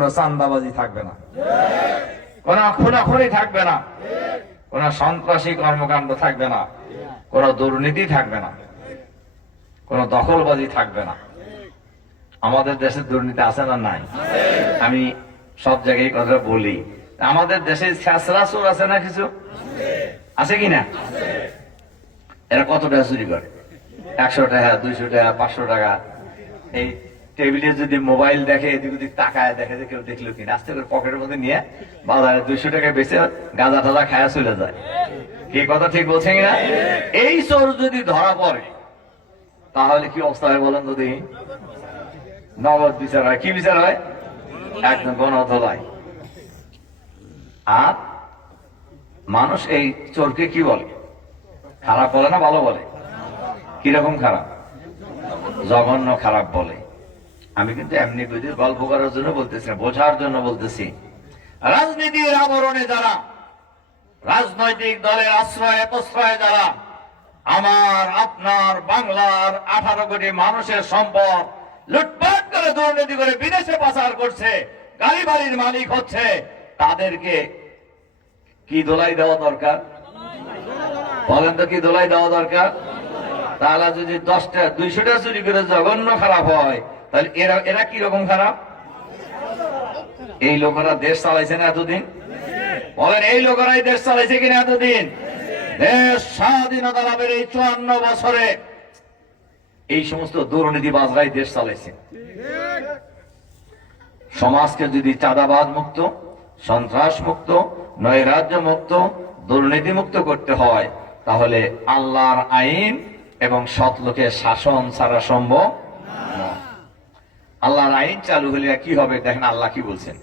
চান্দাবাজি থাকবে না। খুনাখুনি থাকবে না। সন্ত্রাসী কর্মকাণ্ড থাকবে না। দুর্নীতি থাকবে না। দখলবাজি থাকবে না। আমাদের দেশে দুর্নীতি আছে না নাই? আমি সব জায়গায় কথা বলি। আমাদের দেশে ছেঁচড়া চোর আছে না কিছু? আছে কি না? এরা কত টাকা চুরি করে? একশো টাকা, দুইশো টাকা, পাঁচশো টাকা। এই টেবিলে যদি মোবাইল দেখে, এদিক ওদিক তাকায়, দেখে যে কেউ দেখল কি? আস্তে করে পকেটের মধ্যে নিয়ে বাজারে দুইশো টাকা বেঁচে গাঁজা টাজা খায়া চলে যায়। কি কথা ঠিক বলছেন না এই চোর যদি ধরা পড়ে, তাহলে কি অবস্থা হয় বলেন যদি নগদ বিচার হয়। কি বিচার হয়? একদম গণধলাই। আর মানুষ এই চোরকে কি বলে? খারাপ বলে না ভালো বলে? কীরকম খারাপ? জঘন্য খারাপ বলে। আমি কিন্তু এমনি বুঝি গল্প করার জন্য বলতেছি না, বোঝার জন্য বলতেছি। রাজনীতির আবরণে যারা, রাজনৈতিক দলের আশ্রয় প্রশ্রয় যারা, আমার, আপনার, বাংলার আঠারো কোটি মানুষের সম্পদ লুটপাট করে, দুর্নীতি করে বিদেশে পাচার করছে, গাড়ি বাড়ির মালিক হচ্ছে, তাদেরকে কি দোলাই দেওয়া দরকার? বলেন তো কি দোলাই দেওয়া দরকার? তাহলে যদি দশটা, দুইশোটা চুরি করে জঘন্য খারাপ হয় তাহলে এরা এরা কি রকম খারাপ? এই লোকেরা দেশ চালাইছে না এতদিন? বলেন, এই লোকেরাই দেশ চালাইছে কিনা এতদিন? দেশ স্বাধীনতা লাভের এই চুয়ান্ন বছরে এই সমস্ত দেশ চালাইছে। সমাজকে যদি চাঁদাবাদ মুক্ত সন্ত্রাস মুক্ত নৈরাজ্য মুক্ত দুর্নীতি মুক্ত করতে হয়, তাহলে আল্লাহর আইন এবং সৎ লোকের শাসন ছাড়া সম্ভব। আল্লাহর আইন চালু হলে কি হবে? দেখেন আল্লাহ কি বলছেন।